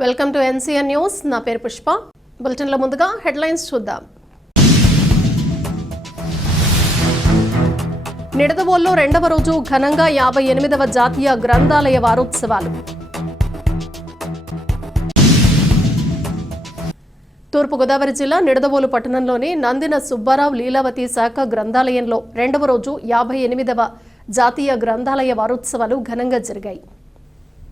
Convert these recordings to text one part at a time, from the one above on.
Welcome to NCN news. నా పేరు పుష్ప. బులెటిన్లో ముందుగా హెడ్లైన్స్ చూద్దాం. నిడదవోలులో రెండవ రోజు ఘనంగా 58వ జాతీయ గ్రంథాలయ వారోత్సవాలు. తూర్పుగోదావరి జిల్లా నిడదవోలు పట్టణంలోని నందిన సుబ్బారావు లీలావతి శాఖ గ్రంథాలయంలో రెండవ రోజు 58వ జాతీయ గ్రంథాలయ వారోత్సవాలు ఘనంగా జరిగాయి.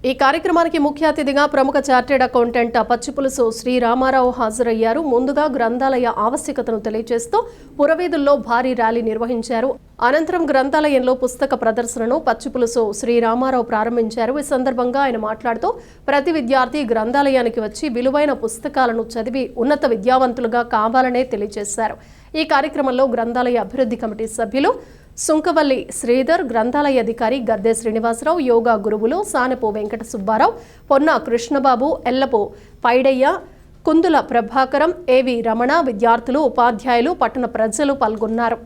ఈ కార్యక్రమానికి ముఖ్య అతిథిగా ప్రముఖ చార్టెడ్ అకౌంటెంట్ పచ్చిపులుసు శ్రీ రామారావు హాజరయ్యారు. ముందుగా గ్రంథాలయ ఆవశ్యకతను తెలియజేస్తూ పురవీధుల్లో భారీ ర్యాలీ నిర్వహించారు. అనంతరం గ్రంథాలయంలో పుస్తక ప్రదర్శనను పచ్చిపులుసు శ్రీ రామారావు ప్రారంభించారు. ఈ సందర్భంగా ఆయన మాట్లాడుతూ ప్రతి విద్యార్థి గ్రంథాలయానికి వచ్చి విలువైన పుస్తకాలను చదివి ఉన్నత విద్యావంతులుగా కావాలనే తెలియజేశారు. ఈ కార్యక్రమంలో గ్రంథాలయ అభివృద్ధి కమిటీ సభ్యులు సుంకవల్లి శ్రీధర్, గ్రంథాలయ అధికారి గద్దె శ్రీనివాసరావు, యోగా గురువులు సానపు వెంకట సుబ్బారావు, పొన్న కృష్ణబాబు, ఎల్లపు పైడయ్య, కుందుల ప్రభాకరం, ఏవి రమణ, విద్యార్థులు, ఉపాధ్యాయులు, పట్టణ ప్రజలు పాల్గొన్నారు.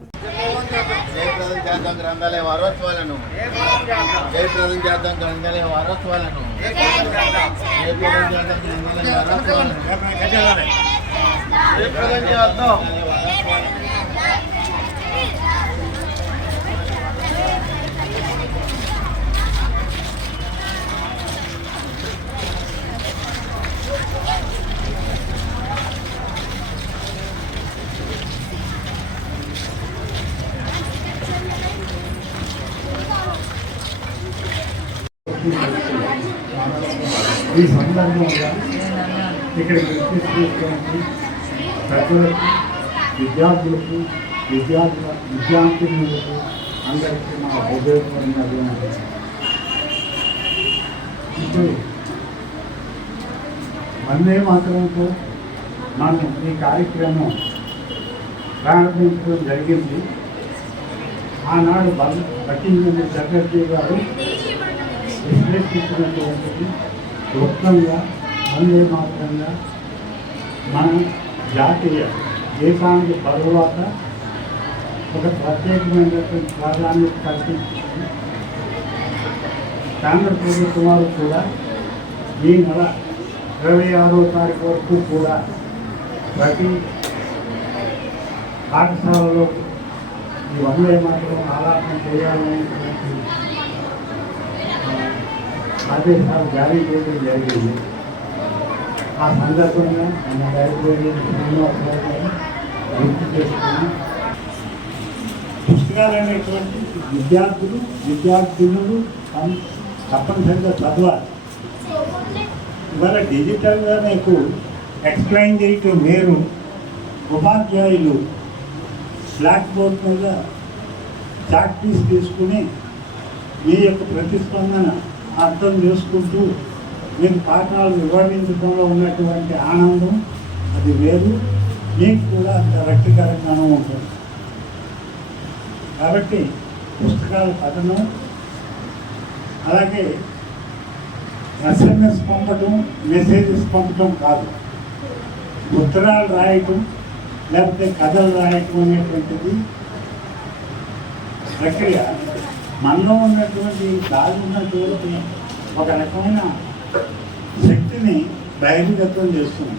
ఈ సందర్భంగా ఇక్కడికి వచ్చేసినటువంటి ప్రజలకు, విద్యార్థులకు, విద్యార్థినులకు అందరికీ మా హృదయపూర్వకంగా ఇప్పుడు వందే మాతరంతో మనం ఈ కార్యక్రమం ప్రారంభించడం జరిగింది. ఆనాడు బకింగ్ చక్రవర్తి గారు విశ్లేషించినటువంటిది క్లుప్తంగా వందే మాత్రంగా మన జాతీయ దేశానికి తరువాత ఒక ప్రత్యేకమైనటువంటి ప్రాధాన్యత కల్పించింది. కేంద్ర ప్రభుత్వం వారు కూడా ఈ నెల 26వ తారీఖు వరకు కూడా ప్రతి పాఠశాలలో ఈ వందే మాత్రం ఆలాపన చేయాలనేటువంటి ఆదేశాలు జారీ చేయడం జరిగింది. ఆ సందర్భంగా మన లైబ్రరీ గుర్తు చేసుకుని పుస్తకాలు అనేటువంటి విద్యార్థులు తప్పనిసరిగా చదవాలి. ఇవాళ డిజిటల్గా మీకు ఎక్స్ప్లెయిన్ చేయటం వేరు. ఉపాధ్యాయులు బ్లాక్ బోర్డ్ మీద చాక్ పీస్ తీసుకుని మీ యొక్క ప్రతిస్పందన అర్థం చేసుకుంటూ మీకు పాఠాలు వివరించడంలో ఉన్నటువంటి ఆనందం అది వేరు, మీకు కూడా అంత రక్తికరంగానూ ఉంటుంది. కాబట్టి పుస్తకాల పఠనం, అలాగే ఎస్ఎంఎస్ పంపడం, మెసేజెస్ పంపడం కాదు, ఉత్తరాలు రాయటం లేకపోతే కథలు రాయటం అనేటువంటిది ప్రక్రియ మనలో ఉన్నటువంటి దాగి ఉన్నటువంటి ఒక రకమైన శక్తిని బహిర్గతం చేస్తుంది.